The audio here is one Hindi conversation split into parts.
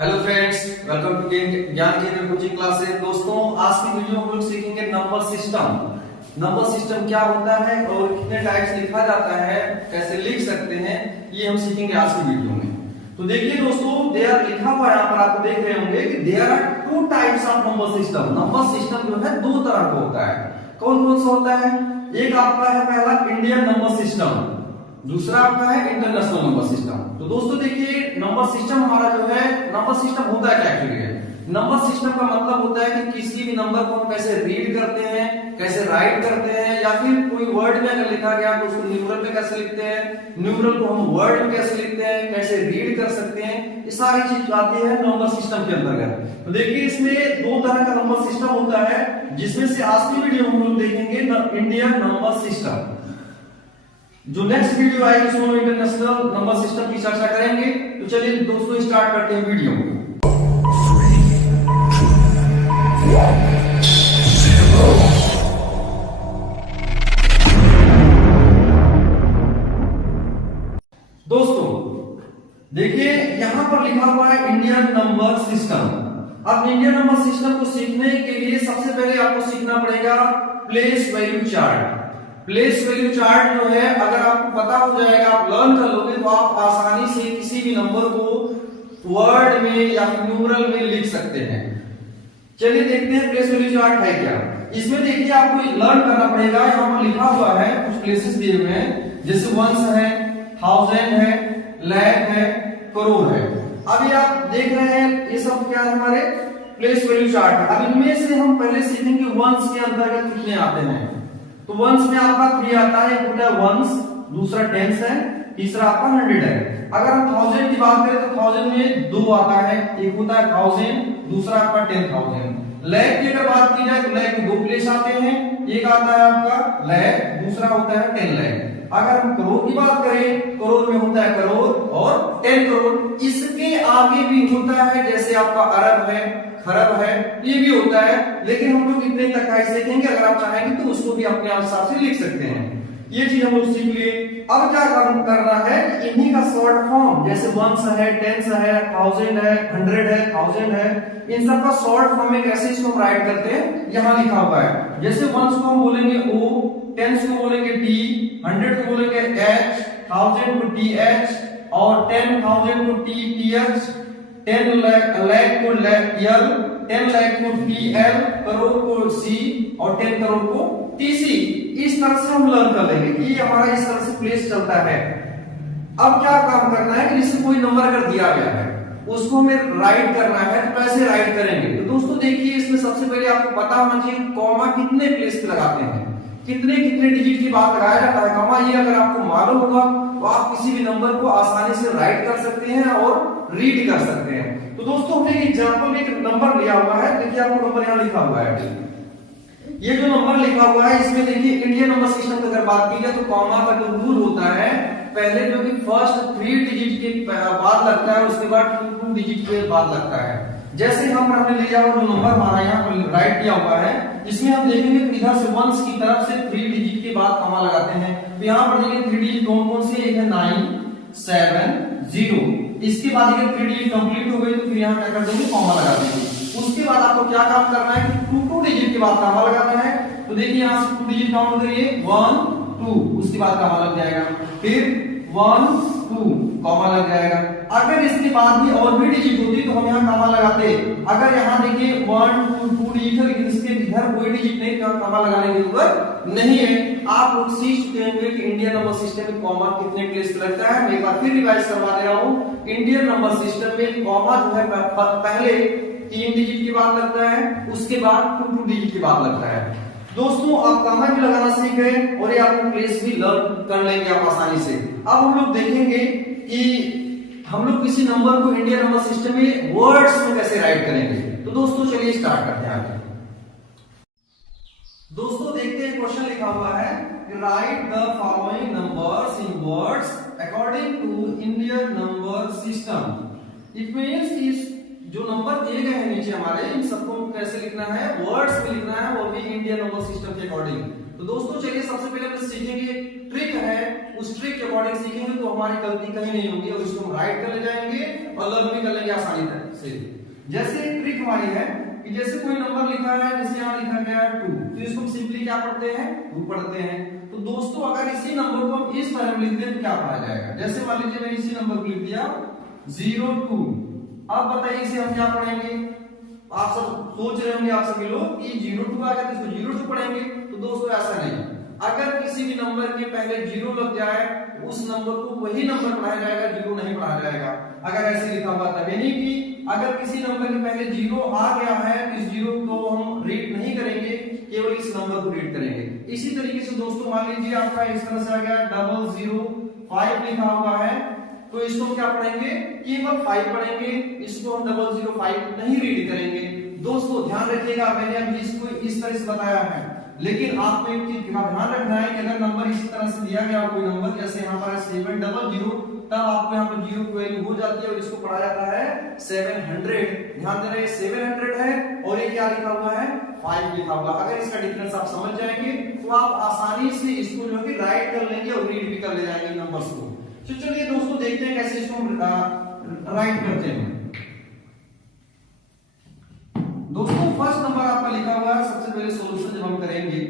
हेलो फ्रेंड्स, वेलकम टू ज्ञान केंद्र कोचिंग क्लासेस। दोस्तों, आज की वीडियो में हम लोग सीखेंगे नंबर सिस्टम। नंबर सिस्टम क्या होता है और कितने टाइप्स लिखा जाता है, कैसे लिख सकते हैं, ये हम सीखेंगे आज की वीडियो में। तो देखिए दोस्तों, देयर लिखा हुआ है यहाँ पर, आप देख रहे होंगे कि there are two types of number system. Number system जो है दो तरह का होता है। कौन कौन सा होता है? एक आपका है पहला इंडियन नंबर सिस्टम, दूसरा आपका है इंटरनेशनल नंबर सिस्टम। तो दोस्तों देखिए, नंबर सिस्टम हमारा जो है, नंबर सिस्टम होता है क्या एक्चुअली? नंबर सिस्टम का मतलब होता है कि किसी भी नंबर को हम कैसे रीड करते हैं, कैसे राइट करते हैं, या फिर कोई वर्ड में अगर लिखा गया तो उसको न्यूमरल में कैसे लिखते हैं, न्यूमरल को हम वर्ड में कैसे लिखते हैं, कैसे रीड कर सकते हैं, ये सारी चीज आती है नंबर सिस्टम के अंतर्गत। तो देखिए, इसमें दो तरह का नंबर सिस्टम होता है, जिसमें से आज की वीडियो में हम लोग देखेंगे इंडियन नंबर सिस्टम। जो नेक्स्ट वीडियो आएगी उसमें हम इंटरनेशनल नंबर सिस्टम की चर्चा करेंगे। तो चलिए दोस्तों, स्टार्ट करते हैं वीडियो। दोस्तों देखिए, यहां पर लिखा हुआ है इंडियन नंबर सिस्टम। अब इंडियन नंबर सिस्टम को सीखने के लिए सबसे पहले आपको सीखना पड़ेगा place value chart. Place value chart जो है, अगर आपको पता हो जाएगा, आप लर्न कर लोगे, तो आप आसानी से किसी भी नंबर को वर्ड में या फिर न्यूमरल में लिख सकते हैं। चलिए देखते हैं प्लेस वैल्यू चार्ट है क्या। इसमें देखिए, आपको लर्न करना पड़ेगा। यहाँ पर लिखा हुआ है, कुछ प्लेसेस दिए हुए हैं, जैसे वंस है, थाउजेंड है, लैख है, करोड़ है। अभी आप देख रहे हैं, ये सब क्या है? हमारे प्लेस वैल्यू चार्ट है। अब इनमें से हम पहले सीखेंगे वंस के अंतर्गत कितने आते हैं। तो वंस में आपका 3 आता है, एक होता है वंस, दूसरा टेंस है, तीसरा आपका 100 है। अगर हम थाउजेंड की बात करें तो थाउजेंड में 2 आता है, एक होता है थाउजेंड, दूसरा आपका 10,000। लैख की अगर बात की जाए तो लैख में 2 प्लेस आते हैं, एक आता है आपका लैख, दूसरा होता है 10 लैख। अगर हम करोड़ की बात करें, करोड़ में होता है करोड़ और 10 करोड़। इसके आगे भी होता है, जैसे आपका अरब है, खरब है, ये भी होता है, लेकिन हम लोग इतने तक का सीखेंगे। अगर आप चाहेंगे तो उसको भी अपने हिसाब से लिख सकते हैं। ये चीज हम लोग सीख लिए। अब क्या करना है, इन्हीं का शॉर्ट फॉर्म, जैसे वंस है, टेंस है, थाउजेंड है, 100 है, थाउजेंड है, इन सब का शॉर्ट फॉर्म में कैसे इसको हम राइट करते हैं, यहाँ लिखा हुआ है। जैसे वंस को हम बोलेंगे ओ, टेंस को बोलेंगे टी, 100 को बोलेंगे एच, थाउजेंड को टी एच, और 10,000 को टी टी एच, 10 लाख को एल, 10 लाख को टी एल, करोड़ को सी, और 10 करोड़ को टीसी। इस तरह से हम लर्न कर लेंगे कि हमारा इस तरह से प्लेस चलता है। अब क्या काम करना है कि जैसे कोई नंबर अगर दिया गया है, उसको हमें राइट करना है, तो कैसे राइट करेंगे? तो दोस्तों देखिए, इसमें सबसे पहले आपको पता होना चाहिए कॉमा कितने प्लेस पे लगाते हैं, कितने कितने डिजिट की बात लगाया जाता है कॉमा। ये अगर आपको मालूम होगा तो आप किसी भी नंबर को आसानी से राइट कर सकते हैं और रीड कर सकते हैं। तो दोस्तों हमने एग्जांपल में एक नंबर लिया हुआ है, देखिए आपको नंबर यहाँ लिखा हुआ है। ये जो नंबर लिखा हुआ है, इसमें देखिए इंडियन नंबर सिस्टम की अगर बात की जाए तो कॉमा का जो रूल होता है, पहले जो कि फर्स्ट 3 डिजिट के बाद लगता है, उसके बाद 2 डिजिट के बाद लगता है। जैसे हम हमने लिया हुआ जो नंबर हमारा यहाँ पर राइट किया हुआ है, इसमें हम देखेंगे तो इधर से वंस की तरफ से 3 डिजिट के बाद कॉमा लगाते हैं। तो यहाँ पर देखिए 3 डिजिट कौन कौन से, एक है 9 7 0। इसके बाद अगर 3 डिजिट कंप्लीट हो गई तो फिर यहाँ क्या कर देंगे, कॉमा लगा देंगे। उसके बाद आपको क्या काम करना है कि 2 डिजिट के बाद कॉमा लगाना है। तो देखिए यहाँ से 2 डिजिट काउंट करिए, 1 2, उसके बाद कॉमा लग जाएगा, फिर 1 2 कॉमा लग जाएगा। अगर इसके बाद भी और भी डिजिट होती तो हम यहाँ कॉमा लगाते। अगर यहाँ देखिए 1 2 डिजिट है, लेकिन इसके इधर कोई डिजिट नहीं, तो कॉमा लगाने की जरूरत नहीं है। आप लोग सीख चुके होंगे कि इंडियन नंबर सिस्टम में कॉमा कितने प्लेस पे लगता है। मैं एक बार फिर रिवाइज करवा दे रहा हूँ। इंडियन नंबर सिस्टम में कॉमा जो है पहले 3 डिजिट के बाद लगता है, उसके बाद 2 डिजिट के बाद लगता है। दोस्तों, आप कॉमा भी लगाना सीख गए और ये आपको प्लेस भी लर्न कर लेंगे आप आसानी से। अब हम लोग देखेंगे कि हम लोग किसी नंबर को इंडियन नंबर सिस्टम में वर्ड्स में कैसे राइट करेंगे। तो दोस्तों चलिए स्टार्ट करते हैं आगे। दोस्तों देखते हैं, क्वेश्चन लिखा हुआ है, write the following numbers in words according to Indian number system. It means इस जो नंबर दिए गए हैं नीचे हमारे, इन सबको कैसे लिखना है, वर्ड्स में लिखना है, वो भी इंडियन नंबर सिस्टम के अकॉर्डिंग। तो दोस्तों चलिए सबसे पहले हम सीखेंगे, ट्रिक है, उस ट्रिक के अकॉर्डिंग सीखेंगे तो हमारी गलती कहीं नहीं होगी और इसको हम राइट कर ले जाएंगे और लर्न भी कर लेंगे आसानी से। जैसे एक ट्रिक हमारी है कि जैसे कोई नंबर लिखा है, जैसे यहाँ लिखा गया है 2, तो इसको सिंपली क्या पढ़ते हैं, 2 पढ़ते हैं। तो दोस्तों अगर इसी नंबर को हम इस तरह लिख दें तो क्या पढ़ा जाएगा? जैसे मान लीजिए मैंने इसी नंबर को लिख दिया 02। अब बताइए इसे हम क्या पढ़ेंगे? आप सब सोच रहे होंगे, आप सभी लोग कि 02 आ गया तो इसको 02 पढ़ेंगे। तो दोस्तों ऐसा नहीं, अगर किसी भी नंबर के पहले 0 लग जाए तो उस नंबर को वही नंबर पढ़ाया जाएगा, 0 नहीं पढ़ाया जाएगा। अगर ऐसे लिखा हुआ था, यानी कि अगर किसी नंबर के पहले 0 आ गया है तो इस 0 को हम रीड नहीं करेंगे, केवल इस नंबर को रीड करेंगे। इसी तरीके से दोस्तों मान लीजिए आपका इस तरह से आ गया 005 लिखा हुआ है, तो इसको क्या पढ़ेंगे? केवल 5 पढ़ेंगे, इसको हम 005 नहीं रीड करेंगे। दोस्तों ध्यान रखिएगा, मैंने अभी इसको इस तरह से बताया है, लेकिन आपको एक चीज का ध्यान रखना है कि अगर नंबर इसी तरह से दिया गया कोई नंबर, जैसे यहाँ पर 700, तब आपको यहाँ पर 0 की वैल्यू हो जाती है और इसको पढ़ा जाता है 700। ध्यान देना, ये 700 है और ये क्या लिखा हुआ है? 5 लिखा हुआ। अगर इसका डिफरेंस आप समझ जाएंगे तो आप आसानी से इसको जो है राइट कर लेंगे और रीड भी कर ले जाएंगे नंबर्स को। तो चलिए दोस्तों देखते हैं कैसे इसको राइट करते हैं। दोस्तों फर्स्ट नंबर आपका लिखा हुआ है, सबसे पहले सॉल्यूशन जब हम करेंगे,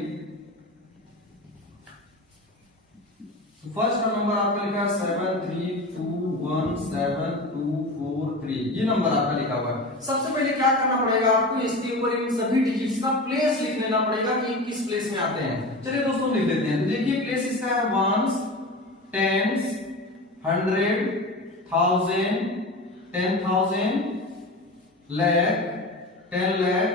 फर्स्ट नंबर आपका लिखा है 73217243, ये नंबर आपका लिखा हुआ है। सबसे पहले क्या करना पड़ेगा आपको? इसके ऊपर इन सभी डिजिट्स का प्लेस लिख लेना पड़ेगा कि किस प्लेस में आते हैं। चलिए दोस्तों लिख लेते हैं। तो देखिए प्लेस इसका है वंस, टेंस, 100, 1000, 10,000, लाख, 10 लाख,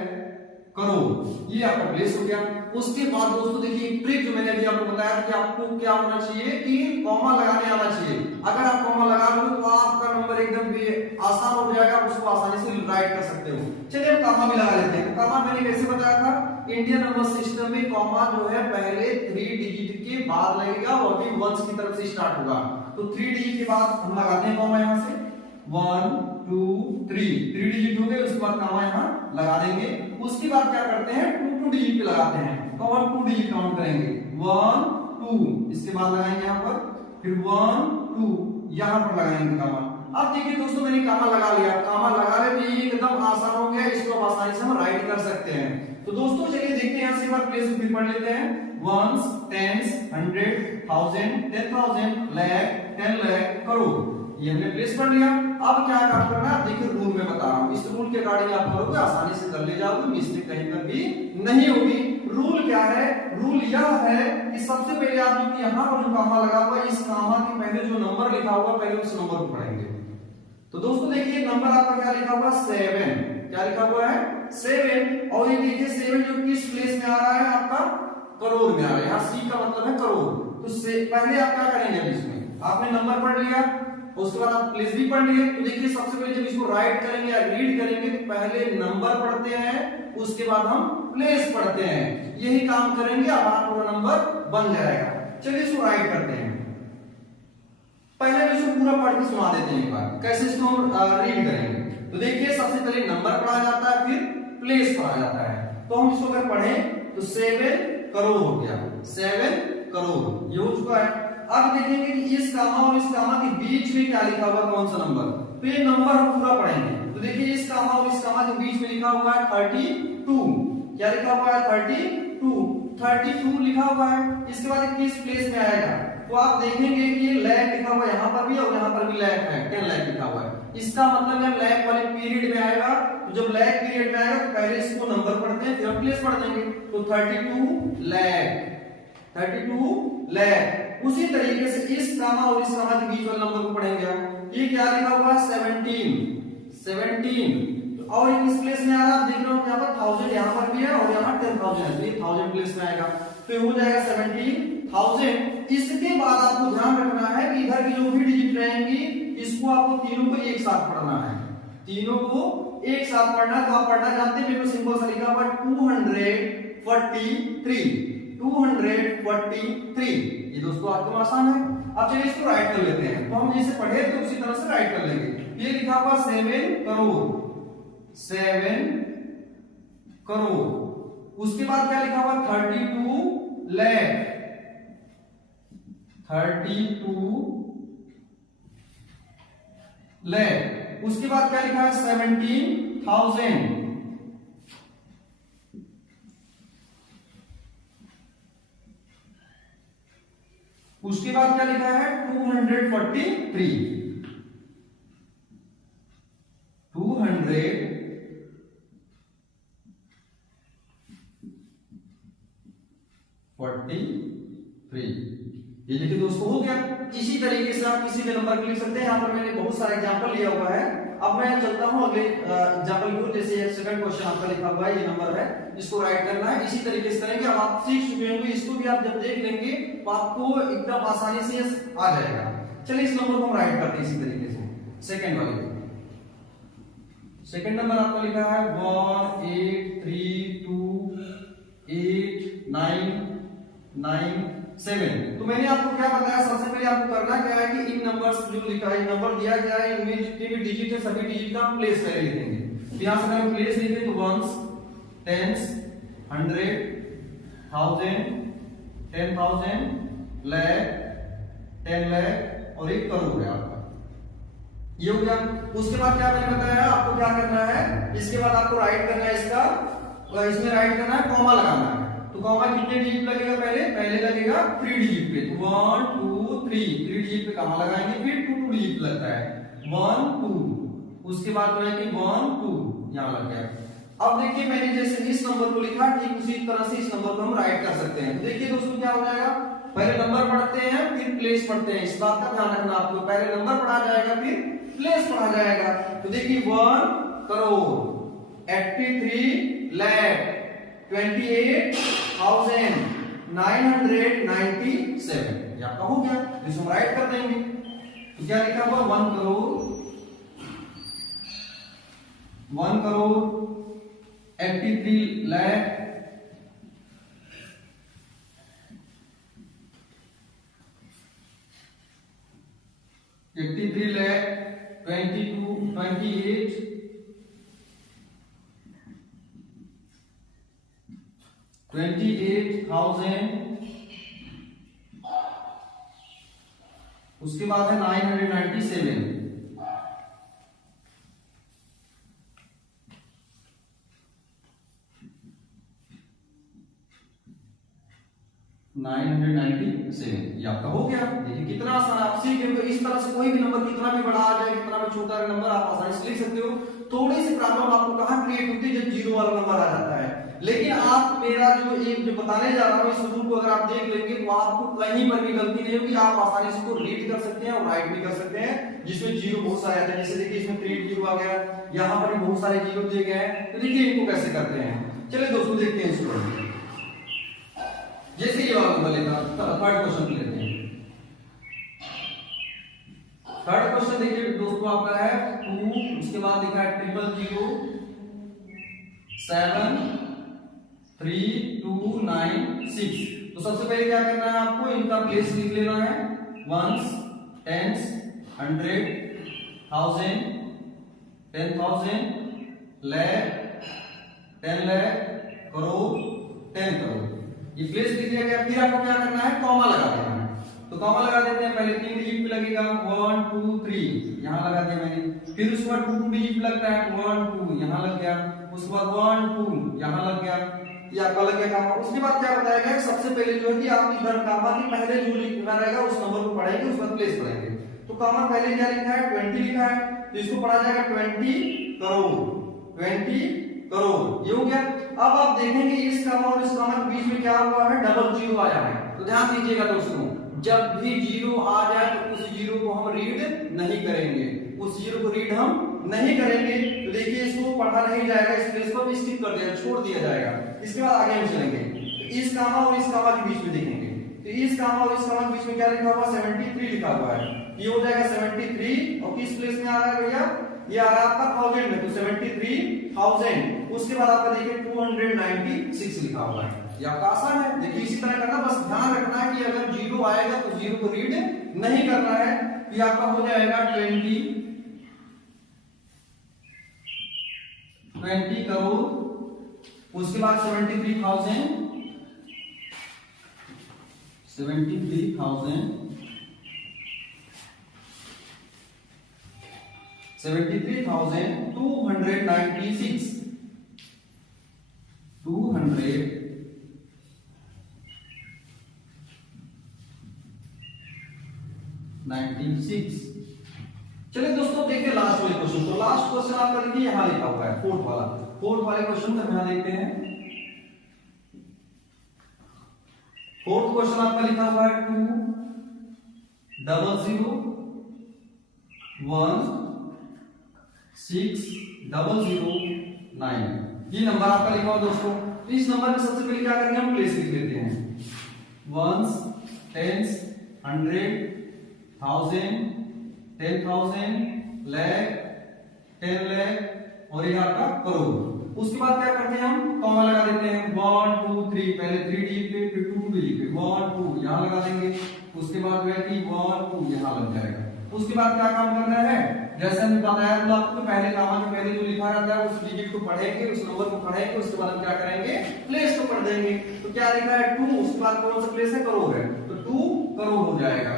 करोड़, ये आपका प्लेस हो गया। उसके बाद दोस्तों देखिए एक ट्रिक जो मैंने अभी आपको बताया कि आपको क्या होना चाहिए कि कॉमा लगाने आना चाहिए। अगर आप कॉमा लगा लो तो आपका नंबर एकदम आसान हो जाएगा, उसको आसानी से राइट कर सकते हो। चलिए हम कॉमा भी लगा लेते हैं। कॉमा मैंने कैसे बताया था? इंडियन नंबर सिस्टम में कॉमा जो है पहले 3 डिजिट के बाद लगेगा, वो भी वंस की तरफ से स्टार्ट होगा। तो 3 डिजिट के बाद हम लगाते हैं कॉमा, यहां से 1 2 3 डिजिट हो गए, उसके बाद कॉमा यहां लगा देंगे। उसके बाद क्या करते हैं? 2 डिजिट पे लगाते हैं, तो 2 डिजिट काउंट करेंगे, 1 2, इसके बाद लगाएंगे यहां पर, फिर 1 2 यहां पर लगाएंगे कॉमा। अब देखिए दोस्तों मैंने कॉमा लगा लिया, कॉमा लगाने में ये एकदम आसान हो गया, इसको आप आसानी से हम राइट कर सकते हैं। तो दोस्तों चलिए देखते हैं, यहां से बार प्लेस भी पढ़ लेते हैं। वंस, टेंस, 100, 1000, 10,000, लाख, 10 लाख, करोड़, ये हमने प्लेस पढ़ लिया। अब क्या काम करना है? देखिए रूल में बता रहा हूं, इस रूल के अकॉर्डिंग आप करोगे, आसानी से कर ले जाओगे, मिस्टेक कहीं पर भी नहीं होगी। रूल क्या है? रूल यह है कि सबसे पहले आप जो यहां पर जो कॉमा लगा हुआ है, इस कॉमा के पहले जो नंबर लिखा हुआ है पहले उस नंबर को पढ़ेंगे। तो दोस्तों देखिए नंबर आपका क्या लिखा हुआ है? 7, क्या लिखा हुआ है? 7। और ये देखिए 7 जो किस प्लेस में आ रहा है? आपका करोड़ में आ रहा है, यहाँ सी का मतलब है करोड़। तो पहले आप क्या करेंगे? इसमें आपने नंबर पढ़ लिया, उसके बाद आप प्लेस भी पढ़ लिए। तो देखिए सबसे पहले जब इसको राइट करेंगे या रीड करेंगे तो पहले नंबर पढ़ते हैं, उसके बाद हम प्लेस पढ़ते हैं, यही काम करेंगे, हमारा पूरा नंबर बन जाएगा। चलिए इसको राइट करते हैं। पहले हम इसको पूरा पढ़ के सुना देते हैं एक बार, कैसे इसको हम रीड करेंगे। तो देखिए सबसे पहले नंबर पढ़ा जाता है, फिर प्लेस पढ़ा जाता है। तो हम इसको अगर पढ़ें तो 7 करोड़ हो गया, 7 करोड़ ये हो चुका है। अब देखेंगे कि इस कॉमा और इस कॉमा के बीच में क्या लिखा हुआ, कौन सा नंबर, तो ये नंबर हम पूरा पढ़ेंगे। तो देखिए इस कॉमा और इस कॉमा के बीच में लिखा हुआ है 32, क्या लिखा हुआ है? 32 लिखा हुआ है। इसके बाद किस प्लेस में आएगा? तो आप देखेंगे कि लाख लिखा हुआ यहाँ पर भी और यहाँ पर भी लाख है, 10 लाख लिखा हुआ है। इसका मतलब है लाख वाले पीरियड में आएगा। तो जब लाख पीरियड में आएगा तो पहले इसको नंबर पढ़ते हैं, फिर हम प्लेस पढ़ देंगे। तो 32 लाख, 32 लाख। उसी तरीके से इस कॉमा और इस कॉमा के बीच वाले नंबर को पढ़ेंगे हम। ये क्या लिखा हुआ है? 17। और किस प्लेस में आ रहा है? आप देख रहे हो यहाँ पर 1000 यहाँ पर भी है और यहाँ 10,000 है, तो ये 1000 प्लेस में आएगा। तो हो जाएगा 17,000। इसके बाद आपको ध्यान रखना है कि इधर की जो भी डिजिट रहेंगी इसको आपको तीनों को एक साथ पढ़ना है, तीनों को एक साथ पढ़ना। तो आप पढ़ना जानते हैं, बिल्कुल सिंपल सा लिखा हुआ 243। ये दोस्तों आपको आसान है। अब चलिए इसको राइट कर लेते हैं। तो हम जैसे पढ़े तो उसी तरह से राइट कर लेंगे। ये लिखा हुआ 7 करोड़, 7 करोड़। उसके बाद क्या लिखा हुआ? 32 लाख, 32 लाख। उसके बाद क्या लिखा है 17,000, उसके बाद क्या लिखा है 243, 243। ये देखिए दोस्तों हो गया। इसी तरीके से आप किसी भी नंबर को लिख सकते हैं। यहाँ पर मैंने बहुत सारे एग्जांपल लिया हुआ है। अब मैं चलता हूँ अगले एग्जांपल को। जैसे एक सेकंड क्वेश्चन आपका लिखा हुआ है, ये नंबर है, इसको राइट करना है। इसी तरीके से करेंगे। अब आप सीख चुके होंगे, इसको भी आप जब देख लेंगे तो आपको एकदम आसानी से आ जाएगा। चलिए इस नंबर को हम राइट करते हैं इसी तरीके से। सेकंड वाले सेकंड नंबर आपका लिखा है 1832897। तो मैंने आपको क्या बताया, सबसे पहले आपको करना क्या है कि इन नंबर्स जो लिखा है, नंबर दिया गया है, इनमें जितने भी डिजिट है सभी डिजिट का प्लेस पहले लिखेंगे। तो यहां से अगर हम प्लेस लिखें तो वंस, टेंस, 100, 1000, 10,000, लाख, 10 लाख और 1 करोड़ है आपका। ये हो गया। उसके बाद क्या मैंने बताया आपको क्या करना है, इसके बाद आपको राइट करना है इसका, इसमें राइट करना है, कॉमा लगाना है। तो कॉमा कितने डिजिट लगेगा, पहले लगेगा 3 डिजिट पे। तो 1 2 3 डिजिट पे कॉमा लगाएंगे, फिर 2 डिजिट लगता है 1 2, उसके बाद जो है कि 1 2 यहां लग गया। अब देखिए मैंने जैसे इस नंबर को लिखा, ठीक उसी तरह से इस नंबर को हम राइट कर सकते हैं। देखिए दोस्तों क्या हो जाएगा, पहले नंबर पढ़ते हैं फिर प्लेस पढ़ते हैं। इस बात का ध्यान रखना आपको, पहले नंबर पढ़ा जाएगा फिर प्लेस पढ़ा जाएगा। तो देखिए 1 करोड़, 83 लाख, 28,997, ये आपका हो गया। इसको हम राइट कर देंगे। तो क्या लिखा हुआ 1 करोड़ 83 लाख 83 लाख 28,000, उसके बाद है 997, 997, ये आपका हो गया। देखिए कितना आसान, आप सीख गए। तो इस तरह से कोई भी नंबर कितना भी बड़ा आ जाए, कितना भी छोटा नंबर आप आसानी से लिख सकते हो। थोड़ी सी प्रॉब्लम आपको कहां क्रिएट होती है, जब जीरो वाला नंबर आ जाता है। लेकिन आप मेरा जो बताने जा रहा हूं इस रूल को अगर आप देख लेंगे तो आपको कहीं पर भी गलती नहीं होगी। आप आसानी से इसको रीड कर सकते हैं और राइट भी कर सकते हैं, जिसमें जीरो बहुत सारे आते हैं। जैसे देखिए इसमें 3 जीरो आ गया, यहां पर भी बहुत सारे जीरो दिए गए हैं। तो देखिए इनको कैसे करते हैं, चलिए दोस्तों देखते हैं इसको। जैसे ये वाला नंबर लेना, थर्ड क्वेश्चन लेते हैं। थर्ड क्वेश्चन देखिए दोस्तों आपका है 2, उसके बाद लिखा है 00073296। तो सबसे पहले क्या करना है आपको, इनका प्लेस लिख लेना है। Ones, tens, 100, 1000, 10,000, lakh, 10 lakh, crore, 10 crore. ये प्लेस लिख दिया गया। फिर आपको क्या करना है, कॉमा लगा देना है। तो कॉमा लगा देते हैं। पहले 3 डिजिट पे लगेगा 1 2 3, यहां लगा दिया मैंने। फिर उसके बाद 2 डिजिट लगता है 1 2, यहां लग गया। उसके बाद 1 2, यहां लग गया, ये आपका लग गया कॉमा। उसके बाद क्या बताया गया, सबसे पहले जो है कि आप इधर कॉमा के पहले जो लिखना रहेगा उस नंबर को पढ़ेंगे, उसके बाद प्लेस पढ़ेंगे। तो कॉमा पहले क्या लिखा है 20 लिखा है, तो इसको पढ़ा जाएगा 20 करोड़, 20 करोड़। ये हो गया। अब आप देखेंगे इस कॉमा और इस कॉमा के बीच में क्या हुआ है, डबल जीरो आया है। तो ध्यान दीजिएगा दोस्तों, जब भी जीरो आ जाए तो उस जीरो को हम रीड नहीं करेंगे, उस जीरो को रीड हम नहीं करेंगे। तो देखिए इसको पढ़ा नहीं जाएगा, इस प्लेस को भी स्किप कर दिया, छोड़ दिया जाएगा। इसके बाद आगे हम चलेंगे। तो इस कॉमा और इस कॉमा के बीच में देखेंगे, तो इस कॉमा और इस कॉमा के बीच में क्या लिखा हुआ, 73 लिखा हुआ है। ये हो जाएगा 73, और किस प्लेस में आ रहा है भैया, ये आ रहा है आपका 1000 में, तो 73,000। उसके बाद आपका देखिए 296 लिखा हुआ है। ये आपका आसान है। देखिए इसी तरह करना, बस ध्यान रखना है कि अगर जीरो आएगा तो जीरो को रीड नहीं करना है। ये आपका हो जाएगा 20 करोड़, उसके बाद 73,000, 73,000, 73,296 296। चलिए दोस्तों देखते हैं लास्ट वाले क्वेश्चन। तो लास्ट क्वेश्चन आपका देखिए यहां लिखा हुआ है फोर्थ वाले क्वेश्चन को यहां देखते हैं। फोर्थ क्वेश्चन आपका लिखा हुआ है 200160009। ये नंबर आपका लिखा हुआ दोस्तों। इस नंबर में सबसे पहले क्या करेंगे, हम प्लेस लिख लेते हैं। वंस, टेंस, 100, 1000, 10,000, लाख, 10 लाख और ये आपका करोड़। उसके बाद क्या करते हैं, हम कॉमा लगा देते हैं 1 2 3। पहले 3 लिख के फिर 2 भी लिख के 1 2 यहां लगा देंगे। उसके बाद जो है कि 1 2 यहां लग जाएगा। उसके बाद क्या काम करना है, जैसे हमने बताया था आपको पहले कॉमा में पहले जो लिखा रहता है उस डिजिट को पढ़ेंगे, उस नंबर को पढ़ेंगे। उसके बाद हम क्या करेंगे, प्लेस को पढ़ देंगे। तो क्या लिखा है 2, उसके बाद कौन सा प्लेस है, करोड़ है, तो 2 करोड़ हो जाएगा।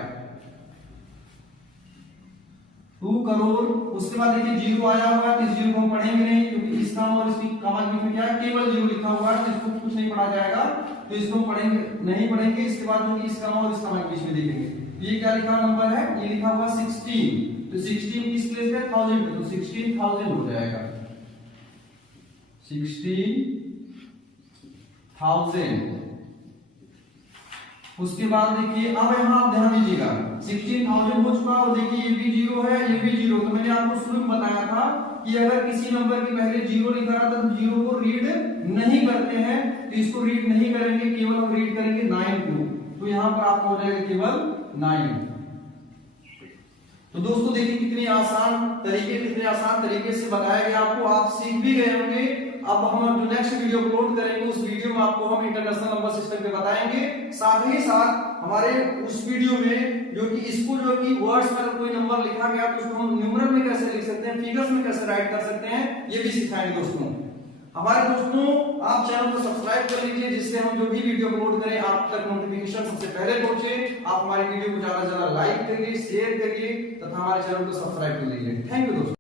2 करोड़। उसके बाद देखिए 0 आया हुआ है, तो इस 0 को हम पढ़ेंगे नहीं क्योंकि इस कॉमा और इसकी कॉमा के बीच में क्या है, केवल 0 लिखा हुआ है, तो इसको कुछ नहीं पढ़ा जाएगा। तो इसको पढ़ेंगे नहीं पढ़ेंगे। इसके बाद हम इस कॉमा और इस कॉमा के बीच में देखेंगे। ये क्या लिखा नंबर है, ये लिखा हुआ 16। तो 16 किस प्लेस पे, 1000 पे, तो 16,000 हो जाएगा। 16,000। उसके बाद देखिए अब यहां आप ध्यान दीजिएगा 16,000 हो चुका और देखिए ये भी 0 है, ये भी 0। तो मैंने आपको शुरू में बताया था कि अगर किसी नंबर के पहले 0 लिखा रहा था तो 0 को रीड नहीं करते हैं। तो इसको रीड नहीं करेंगे, केवल हम रीड करेंगे 9 को। तो यहां पर आपको हो जाएगा केवल 9। तो दोस्तों देखिए कितने आसान तरीके से बताया गया आपको, आप सीख भी गए होंगे। अब हम जो नेक्स्ट वीडियो अपलोड करेंगे उस वीडियो में आपको हम इंटरनेशनल नंबर सिस्टम पे बताएंगे। साथ ही साथ हमारे उस वीडियो में जो कि वर्ड्स में अगर कोई नंबर लिखा गया तो उसको हम न्यूमरल में कैसे लिख सकते हैं, फिगर्स में कैसे राइट कर सकते हैं, ये भी सिखाएंगे दोस्तों। हमारे दोस्तों आप चैनल को सब्सक्राइब कर लीजिए जिससे हम जो भी वीडियो अपलोड करें आप तक नोटिफिकेशन सबसे पहले पहुंचे। आप हमारे वीडियो को ज्यादा से ज्यादा लाइक करिए, शेयर करिए तथा हमारे चैनल को सब्सक्राइब कर लीजिए। थैंक यू दोस्तों।